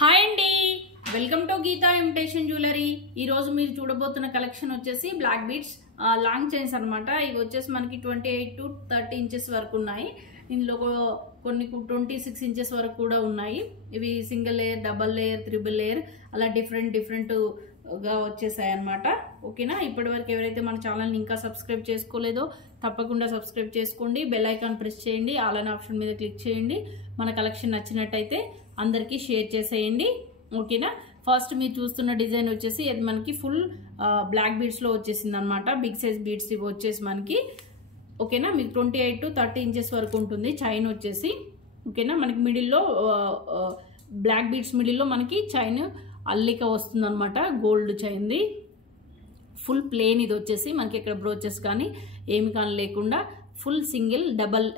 Hi అండి, welcome to Geeta imitation jewellery. ఈ రోజు మీరు చూడబోతున్న కలెక్షన్ వచ్చేసి బ్లాక్ బీడ్స్ లాంగ్ చైన్స్ అన్నమాట. ఇవి వచ్చేసి మనకి 28 to 30 ఇంచెస్ వరకు ఉన్నాయి. ఇందులో కొన్ని 26 ఇంచెస్ వరకు కూడా ఉన్నాయి. ఇవి single layer, double layer, triple layer అలా డిఫరెంట్ గా వచ్చేసాయి అన్నమాట. ఓకేనా? ఇప్పటి వరకు ఎవరైతే మన ఛానల్ని ఇంకా సబ్స్క్రైబ్ చేసుకోలేదో తప్పకుండా సబ్స్క్రైబ్ చేసుకోండి. బెల్ ఐకాన్ ప్రెస్ చేయండి, ఆల్ అనే ఆప్షన్ మీద క్లిక్ చేయండి. మన కలెక్షన్ నచ్చినట్టయితే అందరికీ షేర్ చేసేయండి. ఓకేనా? ఫస్ట్ మీరు చూస్తున్న డిజైన్ వచ్చేసి ఇది మనకి ఫుల్ బ్లాక్ బీడ్స్ లో వచ్చేసింది అనమాట. బిగ్ సైజ్ బీడ్స్ ఇవి వచ్చేసి మనకి. ఓకేనా? మీకు 28 to 30 ఇంచెస్ వరకు ఉంటుంది చైన్ వచ్చేసి. ఓకేనా? మనకి మిడిల్లో బ్లాక్ బీడ్స్ మిడిల్లో మనకి చైన్ అల్లిక వస్తుంది అనమాట. గోల్డ్ చైన్ది ఫుల్ ప్లేన్. ఇది వచ్చేసి మనకి ఇక్కడ బ్రోచెస్ కానీ ఏమి కానీ లేకుండా ఫుల్ సింగిల్ డబల్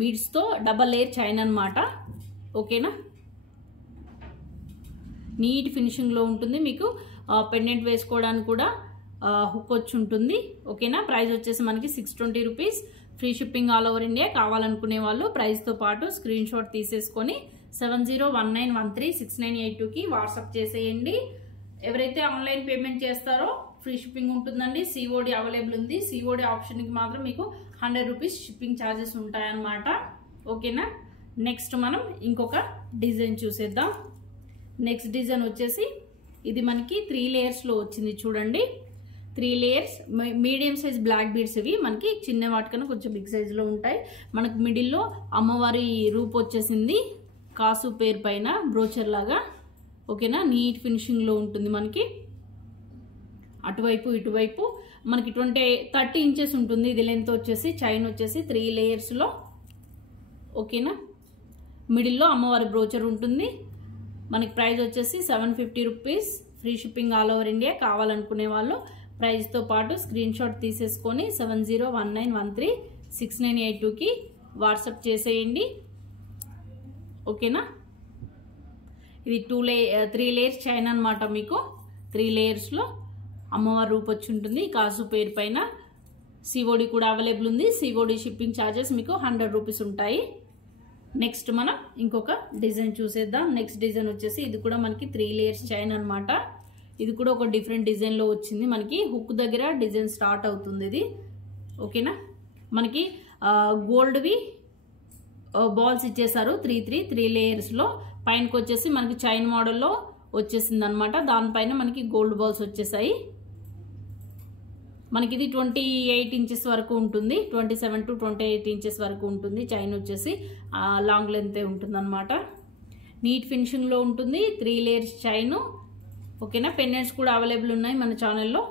బీడ్స్తో డబల్ లేయర్ చైన్ అనమాట. ఓకేనా? నీట్ ఫినిషింగ్లో ఉంటుంది. మీకు పెండెంట్ వేసుకోవడానికి కూడా హుక్ వచ్చి ఉంటుంది. ఓకేనా? ప్రైస్ వచ్చేసి మనకి 620 rupees. Free shipping all over India. కావాలనుకునే వాళ్ళు ప్రైస్తో పాటు స్క్రీన్ షాట్ తీసేసుకొని 7019136982కి వాట్సాప్ చేసేయండి. ఎవరైతే ఆన్లైన్ పేమెంట్ చేస్తారో ఫ్రీ షిప్పింగ్ ఉంటుందండి. సిఓడి అవైలబుల్ ఉంది. సిఓడి ఆప్షన్కి మాత్రం మీకు 100 రూపీస్ షిప్పింగ్ ఛార్జెస్ ఉంటాయన్నమాట. ఓకేనా? నెక్స్ట్ మనం ఇంకొక డిజైన్ చూసేద్దాం. నెక్స్ట్ డిజైన్ వచ్చేసి ఇది మనకి 3 లేయర్స్లో వచ్చింది. చూడండి, 3 layers medium size black beads. ఇవి మనకి చిన్న వాటికన్నా కొంచెం బిగ్ సైజులో ఉంటాయి. మనకు మిడిల్లో అమ్మవారి రూప్ వచ్చేసింది కాసు పేరు పైన బ్రోచర్ లాగా. ఓకేనా? నీట్ ఫినిషింగ్లో ఉంటుంది మనకి. అటువైపు ఇటువైపు మనకి 30 ఇంచెస్ ఉంటుంది. ఇది లెంత్ వచ్చేసి చైన్ వచ్చేసి 3 లేయర్స్లో. ఓకేనా? మిడిల్లో అమ్మవారి బ్రోచర్ ఉంటుంది. మనకి ప్రైస్ వచ్చేసి 750 rupees. Free shipping all over India. కావాలనుకునే వాళ్ళు ప్రైస్తో పాటు స్క్రీన్ షాట్ తీసేసుకొని 7019136982కి వాట్సాప్ చేసేయండి. ఓకేనా? ఇది 3 లేయర్స్ చైన్ అనమాట. మీకు 3 లేయర్స్లో అమ్మవారి రూపు వచ్చి ఉంటుంది కాసు పేరు పైన. సిఓడి కూడా అవైలబుల్ ఉంది. సిఓడి షిప్పింగ్ ఛార్జెస్ మీకు 100 రూపీస్ ఉంటాయి. నెక్స్ట్ మనం ఇంకొక డిజైన్ చూసేద్దాం. నెక్స్ట్ డిజైన్ వచ్చేసి ఇది కూడా మనకి 3 లేయర్స్ చైన్ అనమాట. ఇది కూడా ఒక డిఫరెంట్ డిజైన్లో వచ్చింది. మనకి హుక్ దగ్గర డిజైన్ స్టార్ట్ అవుతుంది ఇది. ఓకేనా? మనకి గోల్డ్వి బాల్స్ ఇచ్చేసారు 3 లేయర్స్లో. పైనకి వచ్చేసి మనకి చైన్ మోడల్లో వచ్చేసింది అనమాట. దానిపైన మనకి గోల్డ్ బాల్స్ వచ్చేసాయి. మనకి ఇది 28 ఇంచెస్ వరకు ఉంటుంది. 27 to 28 ఇంచెస్ వరకు ఉంటుంది. చైన్ వచ్చేసి లాంగ్ లెంతే ఉంటుంది అనమాట. నీట్ ఫినిషింగ్లో ఉంటుంది. 3 లేయర్స్ చైన్. ఓకేనా? పెండెంట్స్ కూడా అవైలబుల్ ఉన్నాయి మన ఛానల్లో.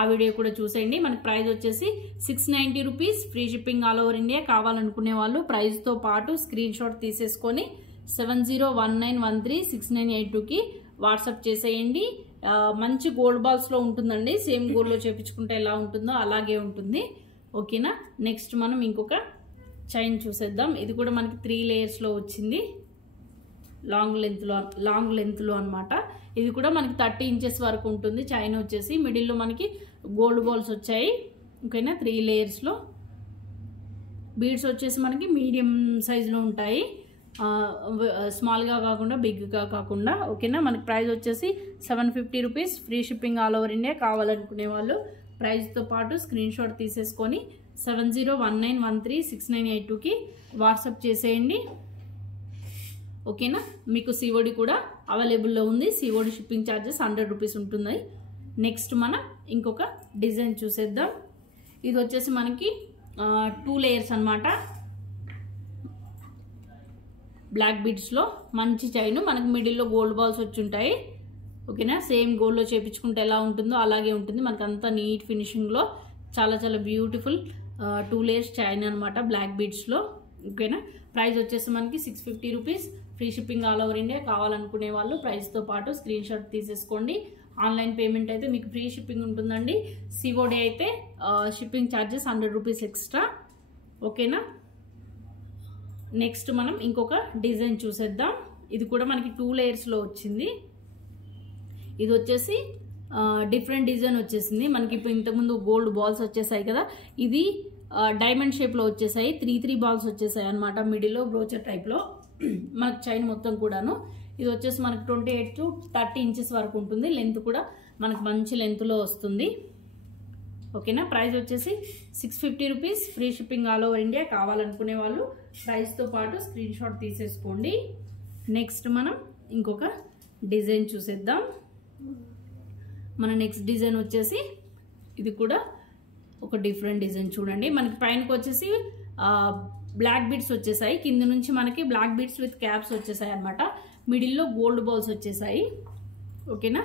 ఆ వీడియో కూడా చూసేయండి. మనకి ప్రైస్ వచ్చేసి 690 rupees. Free shipping all over India. కావాలనుకునే వాళ్ళు ప్రైస్తో పాటు స్క్రీన్ షాట్ తీసేసుకొని 7019136982కి వాట్సాప్ చేసేయండి. మంచి గోల్డ్ బాల్స్లో ఉంటుందండి. సేమ్ గోల్డ్లో చేపించుకుంటే ఎలా ఉంటుందో అలాగే ఉంటుంది. ఓకేనా? నెక్స్ట్ మనం ఇంకొక చైన్ చూసేద్దాం. ఇది కూడా మనకి 3 లేయర్స్లో వచ్చింది. లాంగ్ లెంత్లో అనమాట. ఇది కూడా మనకి 30 ఇంచెస్ వరకు ఉంటుంది. చైన్ వచ్చేసి మిడిల్లో మనకి గోల్డ్ బాల్స్ వచ్చాయి. ఓకేనా? 3 లేయర్స్లో బీడ్స్ వచ్చేసి మనకి మీడియం సైజులో ఉంటాయి. స్మాల్గా కాకుండా బిగ్గా కాకుండా. ఓకేనా? మనకి ప్రైస్ వచ్చేసి 750 rupees. Free shipping all over India. కావాలనుకునే వాళ్ళు ప్రైస్తో పాటు స్క్రీన్ షాట్ తీసేసుకొని 7019136982కి వాట్సాప్ చేసేయండి. ఓకేనా? మీకు సిఓడి కూడా అవైలబుల్లో ఉంది. సిఓడి షిప్పింగ్ ఛార్జెస్ 100 రూపీస్ ఉంటుంది. నెక్స్ట్ మనం ఇంకొక డిజైన్ చూసేద్దాం. ఇది వచ్చేసి మనకి 2 లేయర్స్ అనమాట. బ్లాక్ బీడ్స్లో మంచి చైన్. మనకి మిడిల్లో గోల్డ్ బాల్స్ వచ్చి ఉంటాయి. ఓకేనా? సేమ్ గోల్డ్లో చేపించుకుంటే ఎలా ఉంటుందో అలాగే ఉంటుంది. మనకి అంతా నీట్ ఫినిషింగ్లో చాలా చాలా బ్యూటిఫుల్ 2 లేయర్స్ చైన్ అనమాట బ్లాక్ బీడ్స్లో. ఓకేనా? ప్రైస్ వచ్చేసి మనకి 650 rupees. Free shipping all over India. కావాలనుకునే వాళ్ళు ప్రైస్తో పాటు స్క్రీన్ షాట్ తీసేసుకోండి. ఆన్లైన్ పేమెంట్ అయితే మీకు ఫ్రీ షిప్పింగ్ ఉంటుందండి. సిఓడి అయితే షిప్పింగ్ ఛార్జెస్ 100 రూపీస్ ఎక్స్ట్రా. ఓకేనా? నెక్స్ట్ మనం ఇంకొక డిజైన్ చూసేద్దాం. ఇది కూడా మనకి 2 లేయర్స్లో వచ్చింది. ఇది వచ్చేసి డిఫరెంట్ డిజైన్ వచ్చేసింది. మనకి ఇప్పుడు ఇంతకుముందు గోల్డ్ బాల్స్ వచ్చేసాయి కదా, ఇది డైమండ్ షేప్లో వచ్చేసాయి. 3 బాల్స్ వచ్చేసాయి అనమాట మిడిల్లో బ్రోచర్ టైప్లో. మనకు చైన్ మొత్తం కూడాను. ఇది వచ్చేసి మనకు 28 to 30 ఇంచెస్ వరకు ఉంటుంది. లెంత్ కూడా మనకు మంచి లెంత్లో వస్తుంది. ఓకేనా. ప్రైస్ వచ్చేసి 650 rupees. Free shipping all over India. కావాలనుకునే వాళ్ళు ప్రైస్తో పాటు స్క్రీన్ షాట్ తీసేసుకోండి. నెక్స్ట్ మనం ఇంకొక డిజైన్ చూసేద్దాం. మన నెక్స్ట్ డిజైన్ వచ్చేసి ఇది కూడా ఒక డిఫరెంట్ డిజైన్ చూడండి. మనకి పైనకి వచ్చేసి బ్లాక్ బీడ్స్ వచ్చేసాయి. కింద నుంచి మనకి బ్లాక్ బీడ్స్ విత్ క్యాప్స్ వచ్చేసాయి అనమాట. మిడిల్లో గోల్డ్ బాల్స్ వచ్చేసాయి. ఓకేనా.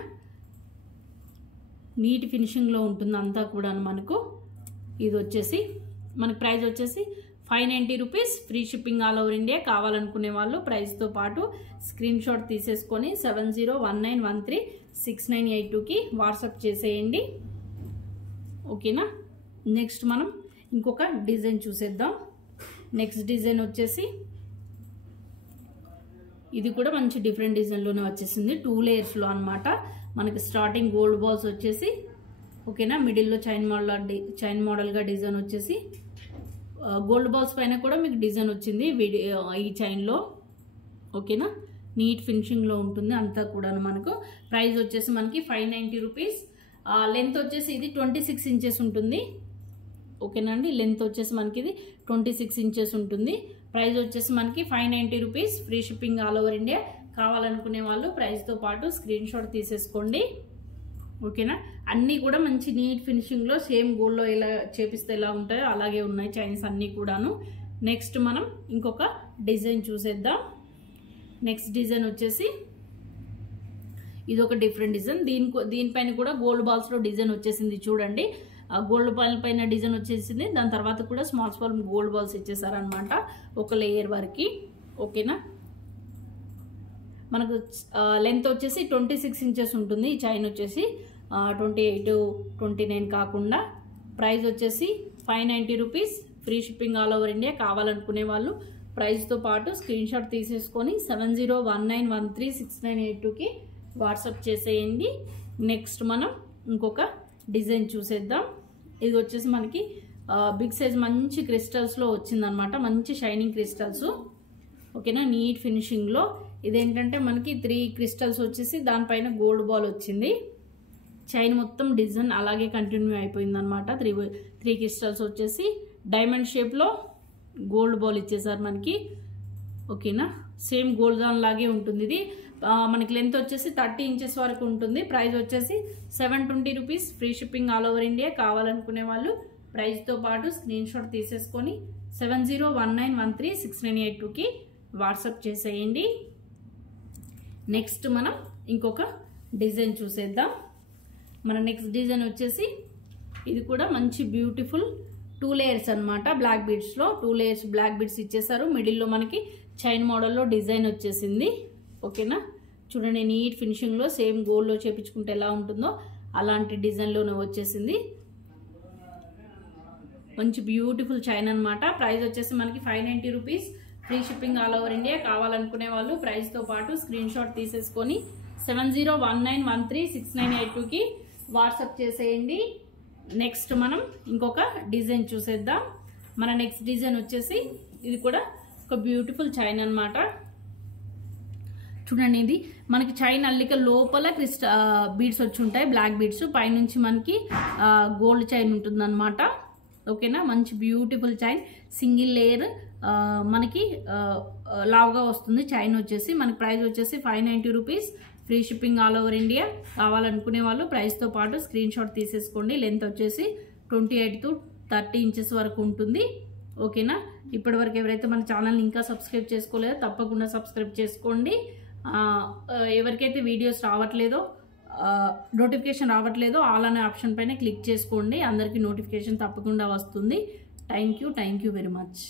నీట్ ఫినిషింగ్లో ఉంటుంది అంతా కూడా మనకు. ఇది వచ్చేసి మనకి ప్రైస్ వచ్చేసి 590 rupees. Free shipping all over India. కావాలనుకునే వాళ్ళు ప్రైస్తో పాటు స్క్రీన్ షాట్ తీసేసుకొని 7019136982కి వాట్సాప్ చేసేయండి. ఓకేనా. నెక్స్ట్ మనం ఇంకొక డిజైన్ చూసేద్దాం. నెక్స్ట్ డిజైన్ వచ్చేసి ఇది కూడా మంచి డిఫరెంట్ డిజైన్లోనే వచ్చేసింది. 2 లేయర్స్లో అనమాట. మనకి స్టార్టింగ్ గోల్డ్ బాల్స్ వచ్చేసి ఓకేనా. మిడిల్లో చైన్ మోడల్గా డిజైన్ వచ్చేసి గోల్డ్ బాల్స్ పైన కూడా మీకు డిజైన్ వచ్చింది ఈ చైన్లో. ఓకేనా. నీట్ ఫినిషింగ్లో ఉంటుంది అంతా కూడా మనకు. ప్రైస్ వచ్చేసి మనకి 590 రూపీస్. లెంత్ వచ్చేసి ఇది 26 ఇంచెస్ ఉంటుంది. ఓకేనా అండి. లెంత్ వచ్చేసి మనకి ఇది 26 ఇంచెస్ ఉంటుంది. ప్రైస్ వచ్చేసి మనకి 590 rupees. Free shipping all over India. కావాలనుకునే వాళ్ళు ప్రైస్తో పాటు స్క్రీన్ షాట్ తీసేసుకోండి. ఓకేనా. అన్నీ కూడా మంచి నీట్ ఫినిషింగ్లో సేమ్ గోల్డ్లో ఎలా చేపిస్తే ఎలా ఉంటాయో అలాగే ఉన్నాయి చైన్స్ అన్నీ కూడాను. నెక్స్ట్ మనం ఇంకొక డిజైన్ చూసేద్దాం. నెక్స్ట్ డిజైన్ వచ్చేసి ఇది ఒక డిఫరెంట్ డిజైన్. దీనిపైన కూడా గోల్డ్ బాల్స్లో డిజైన్ వచ్చేసింది చూడండి. గోల్డ్ బాల్ పైన డిజైన్ వచ్చేసింది. దాని తర్వాత కూడా స్మాల్ గోల్డ్ బాల్స్ ఇచ్చేసారనమాట ఒక లేయర్ వరకు. ఓకేనా. మనకు లెంత్ వచ్చేసి 26 ఇంచెస్ ఉంటుంది. ఈ చైన్ వచ్చేసి 28, 29 కాకుండా. ప్రైస్ వచ్చేసి 590 rupees. Free shipping all over India. కావాలనుకునే వాళ్ళు ప్రైస్తో పాటు స్క్రీన్ షాట్ తీసేసుకొని 7019136982కి వాట్సాప్ చేసేయండి. నెక్స్ట్ మనం ఇంకొక డిజైన్ చూసేద్దాం. ఇది వచ్చేసి మనకి బిగ్ సైజ్ మంచి క్రిస్టల్స్లో వచ్చిందనమాట. మంచి షైనింగ్ క్రిస్టల్స్. ఓకేనా. నీట్ ఫినిషింగ్లో. ఇదేంటంటే మనకి 3 క్రిస్టల్స్ వచ్చేసి దానిపైన గోల్డ్ బాల్ వచ్చింది. చైన్ మొత్తం డిజైన్ అలాగే కంటిన్యూ అయిపోయింది అనమాట. 3 క్రిస్టల్స్ వచ్చేసి డైమండ్ షేప్లో గోల్డ్ బాల్ ఇచ్చేసారు మనకి. ఓకేనా. సేమ్ గోల్డ్ దాన్ లాగే ఉంటుంది ఇది. మనకి లెంత్ వచ్చేసి 30 ఇంచెస్ వరకు ఉంటుంది. ప్రైస్ వచ్చేసి 720 rupees. Free shipping all over India. కావాలనుకునే వాళ్ళు ప్రైస్తో పాటు స్క్రీన్ షాట్ తీసేసుకొని 7019136982కి వాట్సాప్ చేసేయండి. నెక్స్ట్ మనం ఇంకొక డిజైన్ చూసేద్దాం. మన నెక్స్ట్ డిజైన్ వచ్చేసి ఇది కూడా మంచి బ్యూటిఫుల్ 2 లేయర్స్ అనమాట. బ్లాక్ బీడ్స్లో 2 లేయర్స్ బ్లాక్ బీడ్స్ ఇచ్చేసారు. మిడిల్లో మనకి చైన్ మోడల్లో డిజైన్ వచ్చేసింది. ఓకేనా. చూడండి నీట్ ఫినిషింగ్లో సేమ్ గోల్డ్లో చేపించుకుంటే ఎలా ఉంటుందో అలాంటి డిజైన్లోనే వచ్చేసింది. మంచి బ్యూటిఫుల్ చైన్ అనమాట. ప్రైస్ వచ్చేసి మనకి 590 rupees. Free shipping all over India. కావాలనుకునే వాళ్ళు ప్రైస్తో పాటు స్క్రీన్ షాట్ తీసేసుకొని 7019136982కి వాట్సాప్ చేసేయండి. నెక్స్ట్ మనం ఇంకొక డిజైన్ చూసేద్దాం. మన నెక్స్ట్ డిజైన్ వచ్చేసి ఇది కూడా ఒక బ్యూటిఫుల్ చైన్ అనమాట. చూడండి ఇది మనకి చైన్ అల్లిక లోపల బీడ్స్ వచ్చి ఉంటాయి. బ్లాక్ బీడ్స్ పైనుంచి మనకి గోల్డ్ చైన్ ఉంటుంది అనమాట. ఓకేనా. మంచి బ్యూటిఫుల్ చైన్. సింగిల్ లేయర్ మనకి లావుగా వస్తుంది చైన్ వచ్చేసి. మనకి ప్రైస్ వచ్చేసి 590 rupees. Free shipping all over India. కావాలనుకునే వాళ్ళు ప్రైస్తో పాటు స్క్రీన్ షాట్ తీసేసుకోండి. లెంత్ వచ్చేసి 28 to 30 ఇంచెస్ వరకు ఉంటుంది. ఓకేనా. ఇప్పటి వరకు ఎవరైతే మన ఛానల్ని ఇంకా సబ్స్క్రైబ్ చేసుకోలేదో తప్పకుండా సబ్స్క్రైబ్ చేసుకోండి. ఎవరికైతే వీడియోస్ రావట్లేదో నోటిఫికేషన్ రావట్లేదో ఆల్ అనే ఆప్షన్ పైన క్లిక్ చేసుకోండి. అందరికీ నోటిఫికేషన్ తప్పకుండా వస్తుంది. Thank you very much.